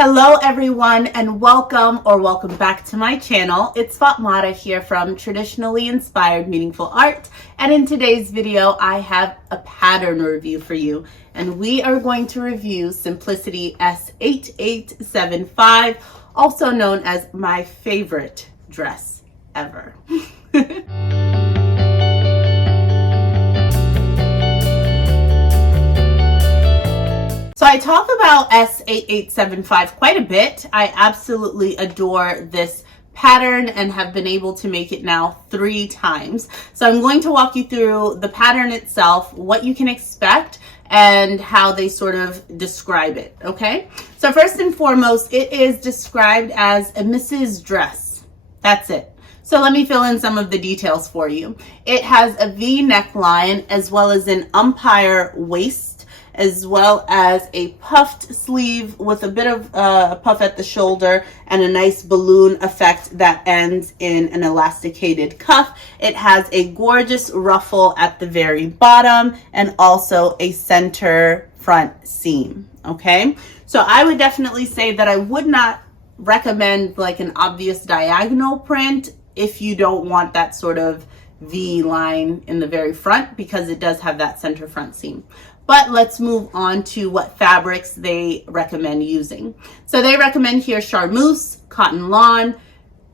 Hello everyone and welcome back to my channel. It's Fatmata here from Traditionally Inspired Meaningful Art, and in today's video I have a pattern review for you, and we are going to review Simplicity S8875, also known as my favorite dress ever. So I talk about S8875 quite a bit. I absolutely adore this pattern and have been able to make it now 3 times. So I'm going to walk you through the pattern itself, what you can expect, and how they sort of describe it, okay? So first and foremost, it is described as a Mrs. dress. That's it. So let me fill in some of the details for you. It has a V neckline as well as an umpire waist, as well as a puffed sleeve with a bit of a puff at the shoulder and a nice balloon effect that ends in an elasticated cuff. It has a gorgeous ruffle at the very bottom and also a center front seam, okay? So I would definitely say that I would not recommend like an obvious diagonal print if you don't want that sort of V line in the very front, because it does have that center front seam. But let's move on to what fabrics they recommend using. So they recommend here charmeuse, cotton lawn,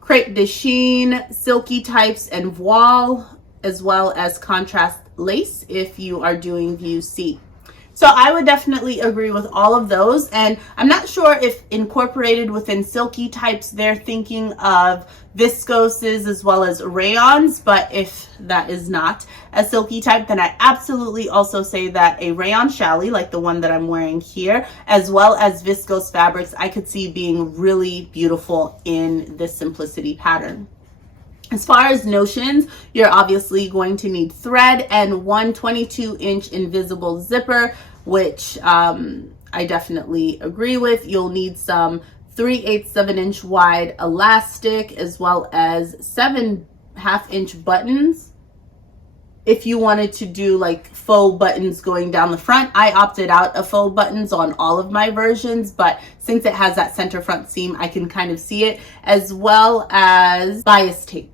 crepe de chine, silky types, and voile, as well as contrast lace if you are doing view C. So I would definitely agree with all of those, and I'm not sure if incorporated within silky types they're thinking of viscoses as well as rayons, but if that is not a silky type, then I absolutely also say that a rayon challis, like the one that I'm wearing here, as well as viscose fabrics, I could see being really beautiful in this Simplicity pattern. As far as notions, you're obviously going to need thread and one 22-inch invisible zipper, which I definitely agree with. You'll need some 3/8 of an inch wide elastic, as well as 7 1/2-inch buttons. If you wanted to do like faux buttons going down the front, I opted out of faux buttons on all of my versions, but since it has that center front seam, I can kind of see it, as well as bias tape.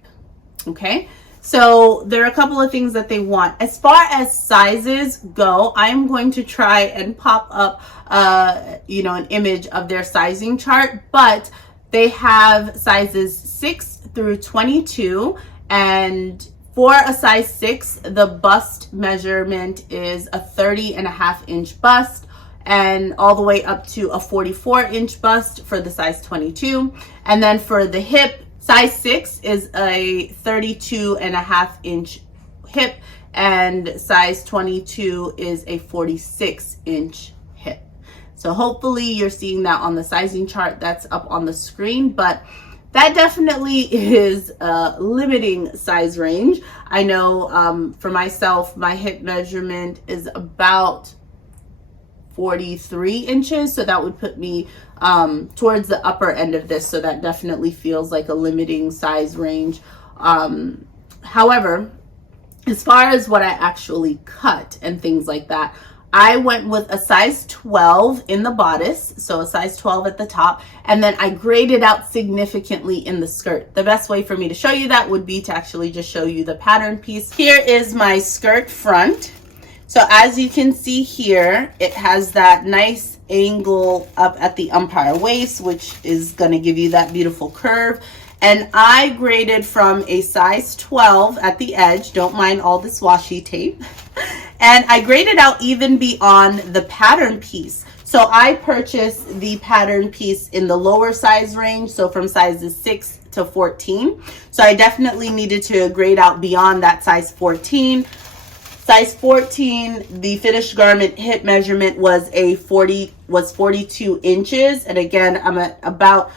Okay, so there are a couple of things that they want. As far as sizes go, I'm going to try and pop up an image of their sizing chart, but they have sizes 6 through 22, and for a size 6, the bust measurement is a 30.5-inch bust, and all the way up to a 44-inch bust for the size 22. And then for the hip, size 6 is a 32.5-inch hip, and size 22 is a 46-inch hip. So hopefully you're seeing that on the sizing chart that's up on the screen, but that definitely is a limiting size range. I know for myself, my hip measurement is about 43 inches, so that would put me towards the upper end of this, so that definitely feels like a limiting size range. However, as far as what I actually cut and things like that, I went with a size 12 in the bodice, so a size 12 at the top, and then I graded out significantly in the skirt. The best way for me to show you that would be to actually just show you the pattern piece. Here is my skirt front. So as you can see here, it has that nice angle up at the umpire waist, which is going to give you that beautiful curve. And I graded from a size 12 at the edge, don't mind all this washi tape, and I graded out even beyond the pattern piece. So I purchased the pattern piece in the lower size range, so from sizes 6 to 14. So I definitely needed to grade out beyond that size 14. Size 14, the finished garment hip measurement was 42 inches, and again, I'm at about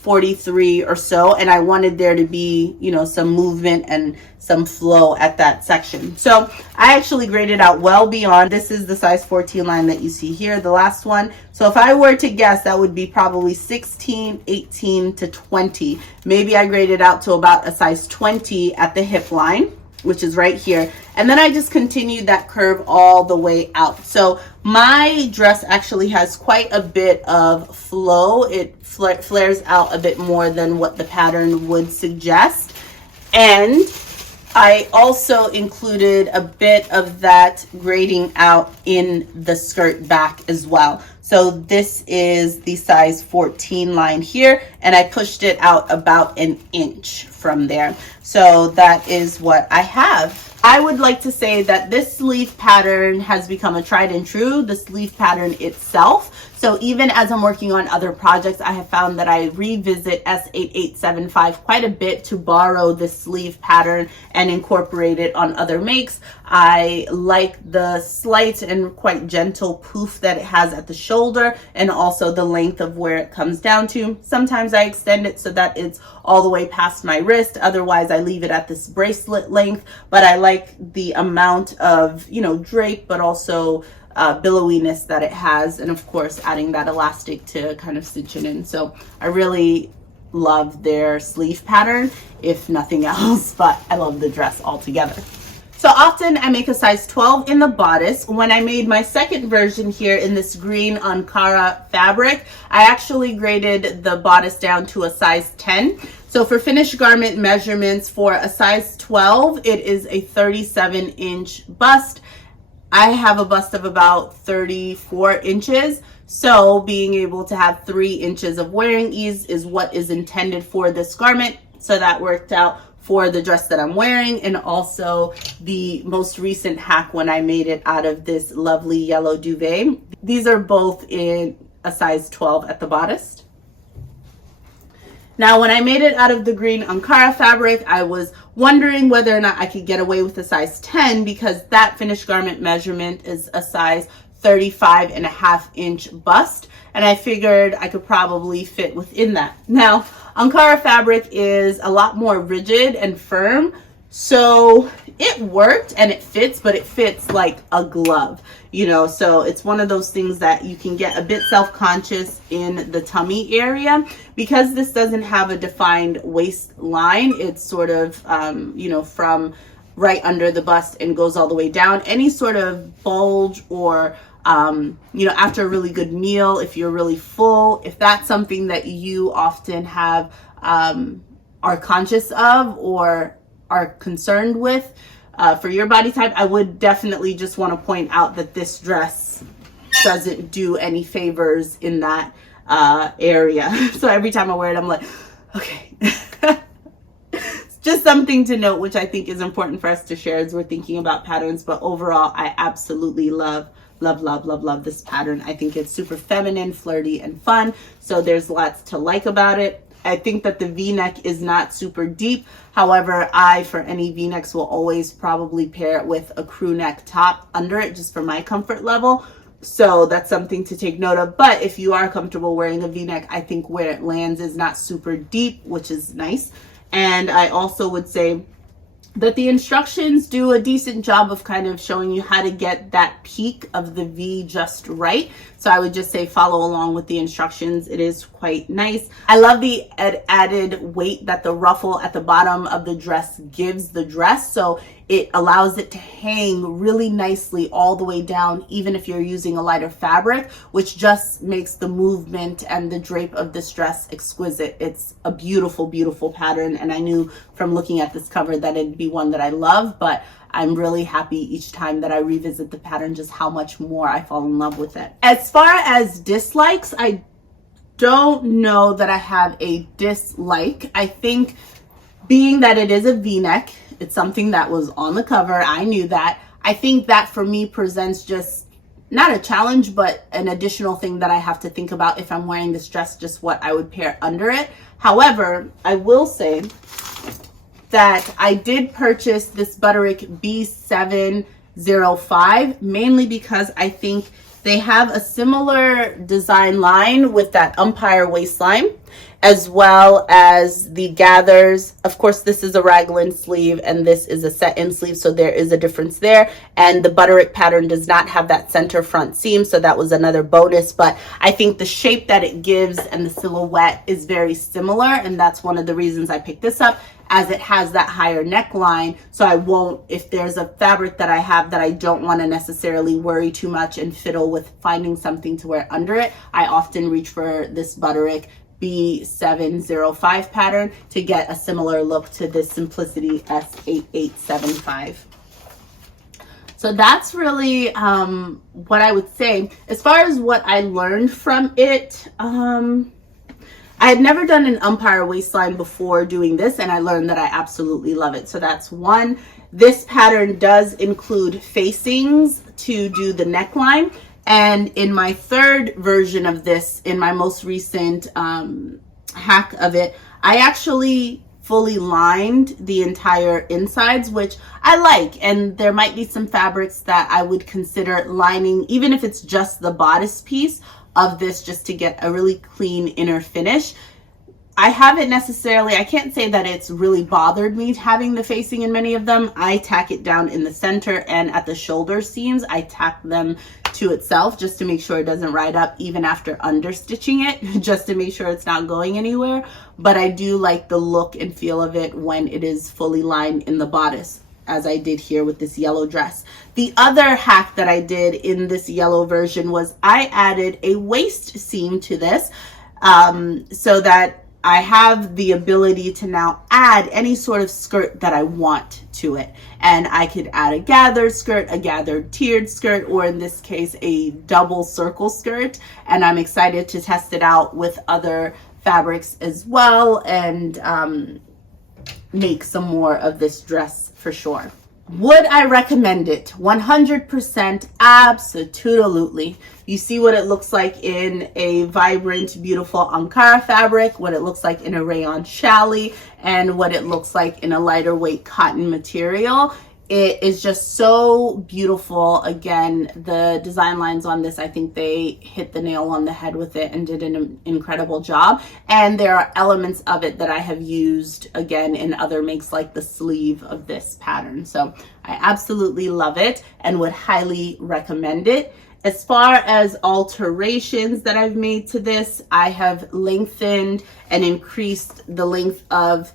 43 or so, and I wanted there to be, some movement and some flow at that section. So I actually graded out well beyond. This is the size 14 line that you see here, the last one. So if I were to guess, that would be probably 16, 18 to 20. Maybe I graded out to about a size 20 at the hip line. which is right here. And then I just continued that curve all the way out. So my dress actually has quite a bit of flow. It flares out a bit more than what the pattern would suggest. And I also included a bit of that grading out in the skirt back as well. So this is the size 14 line here, and I pushed it out about an inch from there. So that is what I have. I would like to say that this sleeve pattern has become a tried and true, the sleeve pattern itself. So even as I'm working on other projects, I have found that I revisit S8875 quite a bit to borrow the sleeve pattern and incorporate it on other makes. I like the slight and quite gentle poof that it has at the shoulder, and also the length of where it comes down to. Sometimes I extend it so that it's all the way past my wrist. Otherwise, I leave it at this bracelet length, but I like the amount of, you know, drape, but also billowiness that it has, and of course adding that elastic to kind of stitch it in. So I really love their sleeve pattern, if nothing else, but I love the dress altogether. So often I make a size 12 in the bodice. When I made my second version here in this green Ankara fabric, I actually graded the bodice down to a size 10. So for finished garment measurements for a size 12, it is a 37-inch bust. I have a bust of about 34 inches. So being able to have 3 inches of wearing ease is what is intended for this garment. So that worked out for the dress that I'm wearing, and also the most recent hack when I made it out of this lovely yellow duvet. These are both in a size 12 at the bodice. Now, when I made it out of the green Ankara fabric, I was wondering whether or not I could get away with a size 10, because that finished garment measurement is a size 35.5-inch bust, and I figured I could probably fit within that. Now, Ankara fabric is a lot more rigid and firm, so it worked and it fits, but it fits like a glove, you know. So it's one of those things that you can get a bit self-conscious in the tummy area, because this doesn't have a defined waistline. It's sort of you know, from right under the bust and goes all the way down. Any sort of bulge or you know, after a really good meal, if you're really full, if that's something that you often have are conscious of or are concerned with for your body type, I would definitely just want to point out that this dress doesn't do any favors in that area. So every time I wear it, I'm like, okay. It's just something to note, which I think is important for us to share as we're thinking about patterns. But overall, I absolutely love this pattern. I think it's super feminine, flirty, and fun. So there's lots to like about it. I think that the V-neck is not super deep. However, for any V-necks, will always probably pair it with a crew neck top under it, just for my comfort level. So that's something to take note of. But if you are comfortable wearing a V-neck, I think where it lands is not super deep, which is nice. And I also would say that the instructions do a decent job of kind of showing you how to get that peak of the V just right. So I would just say follow along with the instructions. It is quite nice. I love the added weight that the ruffle at the bottom of the dress gives the dress. So it allows it to hang really nicely all the way down, even if you're using a lighter fabric, which just makes the movement and the drape of this dress exquisite. It's a beautiful, beautiful pattern. And I knew from looking at this cover that it'd be one that I love, but I'm really happy each time that I revisit the pattern, just how much more I fall in love with it. As far as dislikes, I don't know that I have a dislike. I think being that it is a V-neck, it's something that was on the cover. I knew that. I think that for me presents just not a challenge, but an additional thing that I have to think about if I'm wearing this dress, just what I would pair under it. However, I will say that I did purchase this Butterick B705 mainly because I think they have a similar design line with that umpire waistline, as well as the gathers. Of course, this is a raglan sleeve and this is a set-in sleeve, so there is a difference there. And the Butterick pattern does not have that center front seam, so that was another bonus. But I think the shape that it gives and the silhouette is very similar, and that's one of the reasons I picked this up. as it has that higher neckline. So I won't, if there's a fabric that I have that I don't want to necessarily worry too much and fiddle with finding something to wear under it, I often reach for this Butterick B705 pattern to get a similar look to this Simplicity S8875. So that's really what I would say. As far as what I learned from it, I had never done an umpire waistline before doing this, and I learned that I absolutely love it. So that's one. This pattern does include facings to do the neckline. And in my third version of this, in my most recent hack of it, I actually fully lined the entire insides, which I like. And there might be some fabrics that I would consider lining, even if it's just the bodice piece of this, just to get a really clean inner finish. I haven't necessarily, I can't say that it's really bothered me having the facing in many of them. I tack it down in the center, and at the shoulder seams, I tack them to itself just to make sure it doesn't ride up even after understitching it, just to make sure it's not going anywhere. But I do like the look and feel of it when it is fully lined in the bodice, as I did here with this yellow dress. The other hack that I did in this yellow version was I added a waist seam to this so that I have the ability to now add any sort of skirt that I want to it. And I could add a gathered skirt, a gathered tiered skirt, or in this case, a double circle skirt. And I'm excited to test it out with other fabrics as well, and make some more of this dress for sure. Would I recommend it? 100%, absolutely. You see what it looks like in a vibrant, beautiful Ankara fabric, what it looks like in a rayon challis, and what it looks like in a lighter weight cotton material. It is just so beautiful. Again, the design lines on this, I think they hit the nail on the head with it and did an incredible job. And there are elements of it that I have used again in other makes, like the sleeve of this pattern. So I absolutely love it and would highly recommend it. As far as alterations that I've made to this, I have lengthened and increased the length of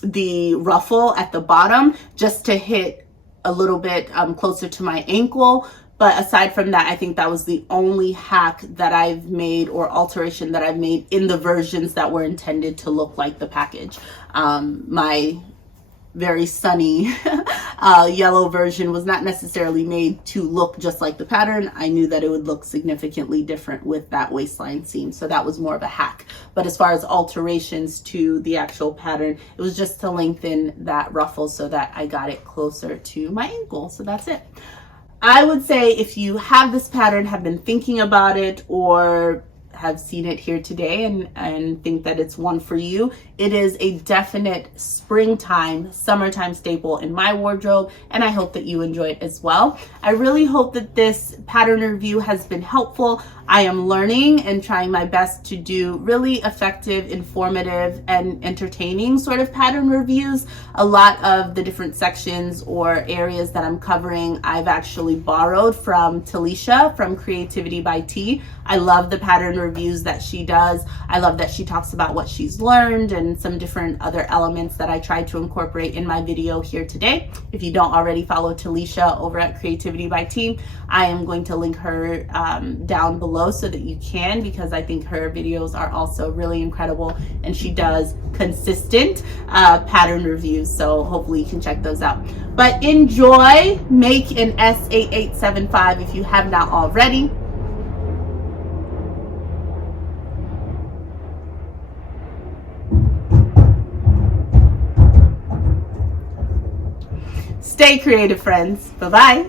the ruffle at the bottom just to hit a little bit closer to my ankle. But aside from that, I think that was the only hack that I've made or alteration that I've made in the versions that were intended to look like the package. My very sunny yellow version was not necessarily made to look just like the pattern. I knew that it would look significantly different with that waistline seam, so that was more of a hack. But as far as alterations to the actual pattern, it was just to lengthen that ruffle so that I got it closer to my ankle. So that's it. I would say if you have this pattern, have been thinking about it, or have seen it here today and think that it's one for you, it is a definite springtime, summertime staple in my wardrobe, and I hope that you enjoy it as well. I really hope that this pattern review has been helpful. I am learning and trying my best to do really effective, informative, and entertaining sort of pattern reviews. A lot of the different sections or areas that I'm covering, I've actually borrowed from Talisha from Creativity by T. I love the pattern reviews that she does. I love that she talks about what she's learned and some different other elements that I tried to incorporate in my video here today. If you don't already follow Talisha over at Creativity by T, I am going to link her down below so that you can, because I think her videos are also really incredible and she does consistent pattern reviews. So hopefully you can check those out. But enjoy, make an S8875 if you have not already. Stay creative, friends. Bye-bye.